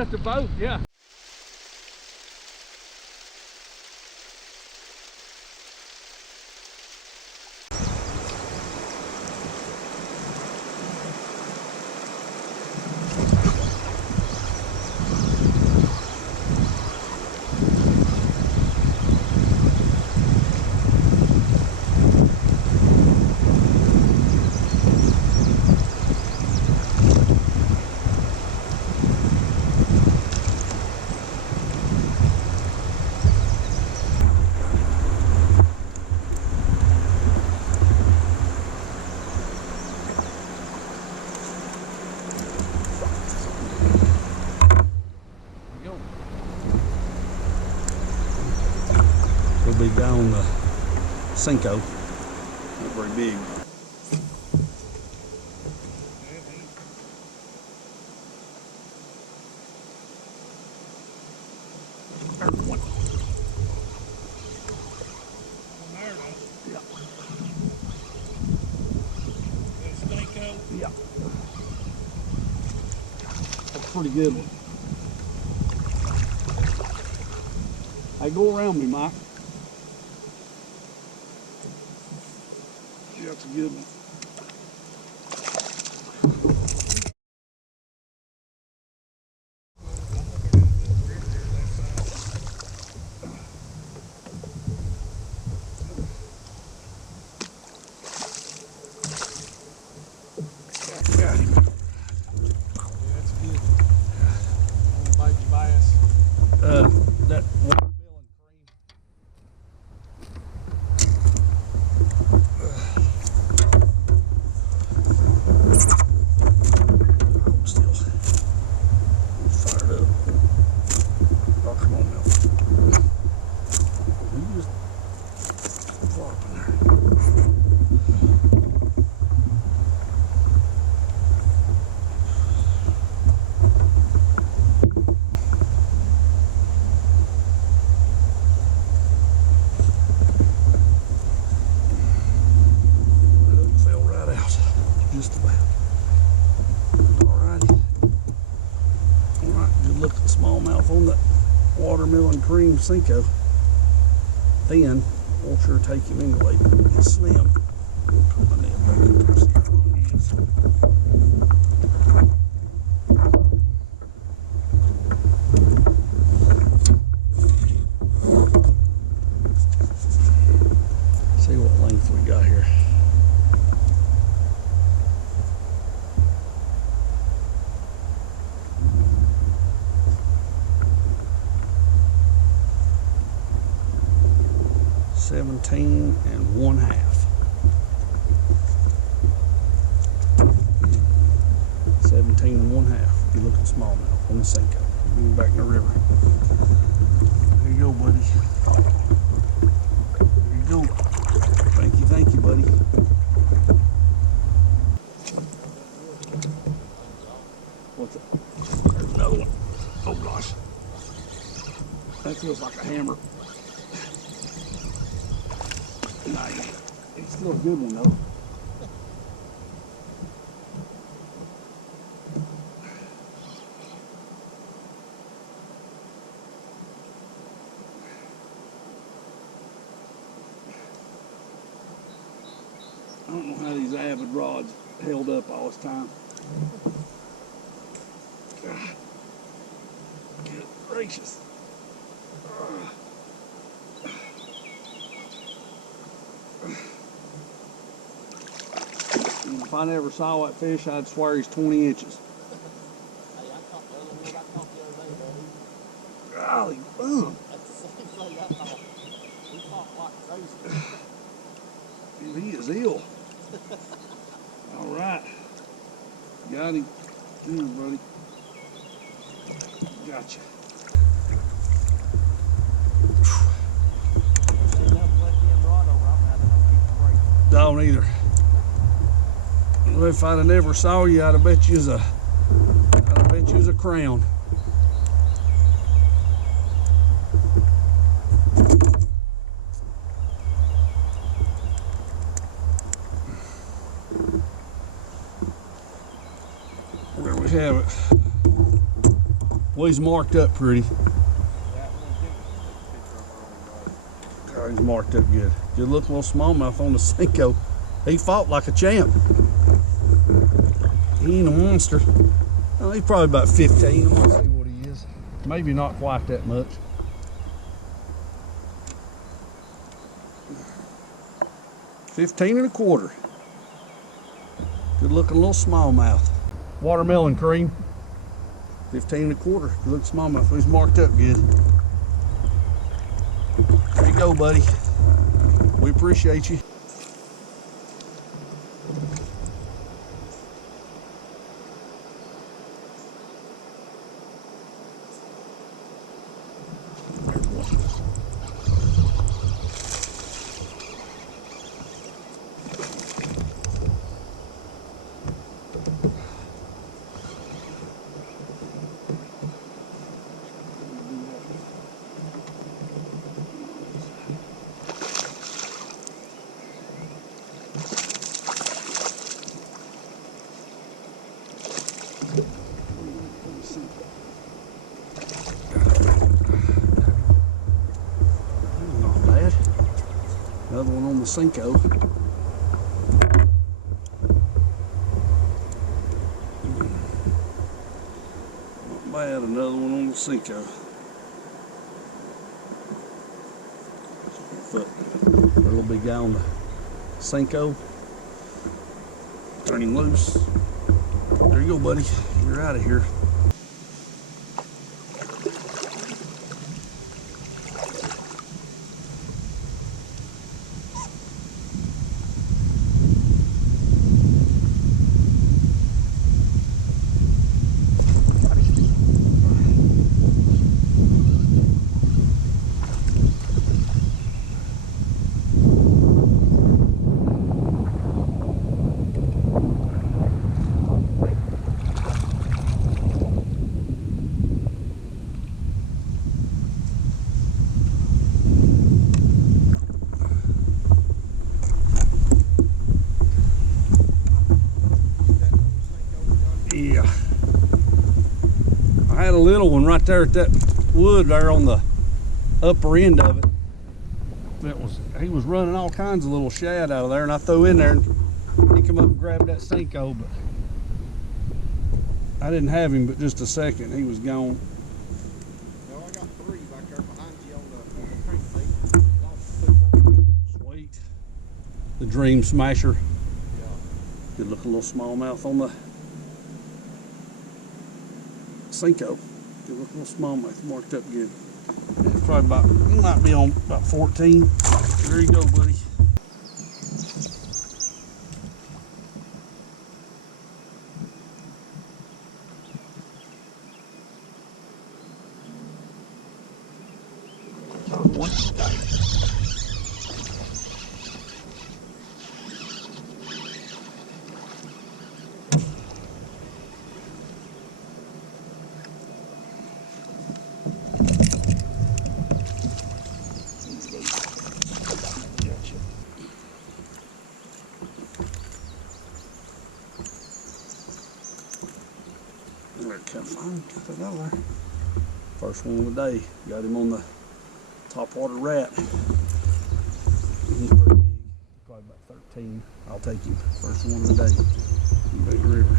right at the boat, yeah. Be down the Cinco. Not very big. There's one. Yeah. Cinco? Yeah. That's a pretty good one. Hey, go around me, Mike. Yeah, that's a good one. Got him. Yeah, that's good. Baby bass. That Watermelon cream. hold still. Fired up. Oh, come on now. You just flopping there. Fell right out. Just about. Alrighty. Alright, good look at the smallmouth on that watermelon cream Cinco. Thin. Won't sure take him anyway, but he's slim. Put my net back up there, see how long he is. See what length we got here. $17 1/2. $17 1/2. You look at smallmouth on the Cinco. Moving back in the river. There you go, buddy. There you go. Thank you, buddy. What's it? There's another one. Oh gosh. That feels like a hammer. Nice. It's still a good one though. I don't know how these avid rods held up all this time. God. Good gracious. If I never saw that fish, I'd swear he's 20 inches. Hey, I caught the other one I caught the other day, buddy. Golly, boom. That's the same thing I thought. We fought like crazy. He is ill. All right. Got him. Here, buddy. Gotcha. Don't either. If I'd have never saw you, I'd have bet you was a crown. There we have it. Well, he's marked up pretty. That one, give me a picture of her on the road. Oh, he's marked up good. Good looking little smallmouth on the Cinco. He fought like a champ. He ain't a monster. Oh, he's probably about 15. I'm gonna see what he is. Maybe not quite that much. $15.25. Good looking little smallmouth. Watermelon cream. $15.25. Good looking smallmouth. He's marked up good. There you go, buddy. We appreciate you. Not bad. Another one on the Cinco. Not bad, another one on the Cinco. Foot. A little big guy on the Cinco. Turn him loose. There you go, buddy. You're out of here. Yeah. I had a little one right there at that wood there on the upper end of it. He was running all kinds of little shad out of there, and I threw in there and he come up and grabbed that Cinco, but I didn't have him but just a second. He was gone. Well, I got 3 back there behind you on the crankbait. Sweet. The Dream Smasher. Yeah. Good looking little smallmouth on the Cinco. Good looking little smallmouth, marked up good. It's probably about, he might be on about 14. There you go, buddy. Got another. First one of the day. Got him on the topwater rat. He's pretty big. Probably about 13. I'll take him. First one of the day. Big river.